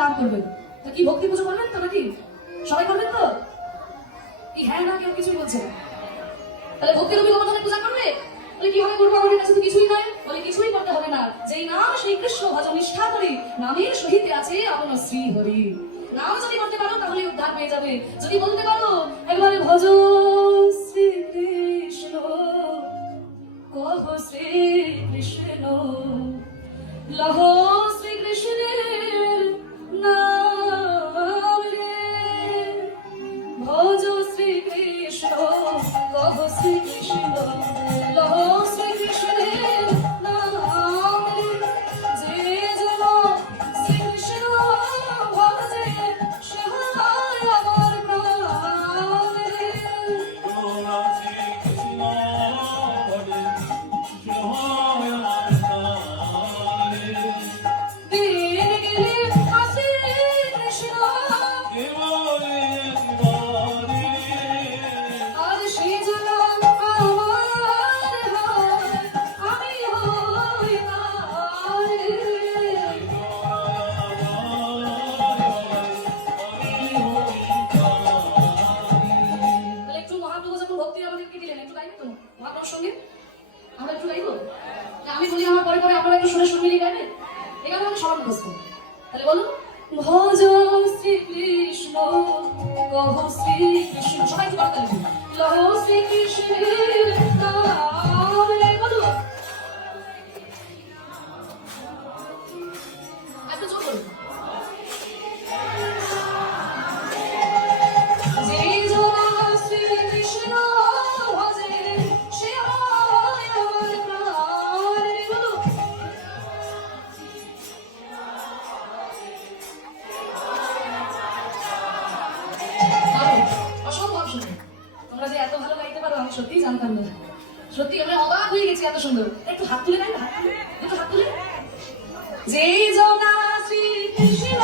দান করবেন। তা কি ভক্তি পুজো করবেন তো নাকি? সবাই করবেন তো? কি হ্যাঁ না কেউ কিছুই বলছে না। তাহলে ভক্তি রূপী গোবর্ধনের পূজা করবে? বলে কিভাবে করবো, আমাদের কাছে তো কিছুই নাই। বলে কিছুই করতে হবে না, যেই নাম সেই কৃষ্ণ ভজ নিষ্ঠা করি, নামের সহিত আছে আপন শ্রী হরি। নাম যদি করতে পারো তাহলে উদ্ধার পেয়ে যাবে। যদি বলতে পারো একবারে ভজ শ্রী কৃষ্ণ, কহ শ্রী কৃষ্ণ, লহ শ্রী কৃষ্ণের নাম রে, ভজ শ্রী কৃষ্ণ, কহ শ্রী কৃষ্ণ, লহ শ্রী কৃষ্ণের নাম রে, যে যেন শ্রী কৃষ্ণ ভজে সে হয় আমার প্রাণ রে। আমি বলি আমার পরে পরে আপনারা একটু শুনে শুনে মিলিয়ে গাইবেন। এখানে আমি সবার মুখস্থ। তাহলে বলুন, ভজ শ্রী কৃষ্ণ, কহ শ্রী কৃষ্ণ, সবাই একটু করতে লিখুন, লহ শ্রী কৃষ্ণের নাম রে, বলুন একটু জোর করুন। যে জনা শ্রী কৃষ্ণ ভজে সে হয় আমার প্রাণ রে, বলুন। অসম্ভব সুন্দর, তোমরা যে এত ভালো গাইতে পারো আমি সত্যিই জানতাম না। সত্যি আমরা অবাক হয়ে গেছি, এত সুন্দর। একটু হাত তুলে গাই, একটু হাত তুলে। যে জনা শ্রী কৃষ্ণ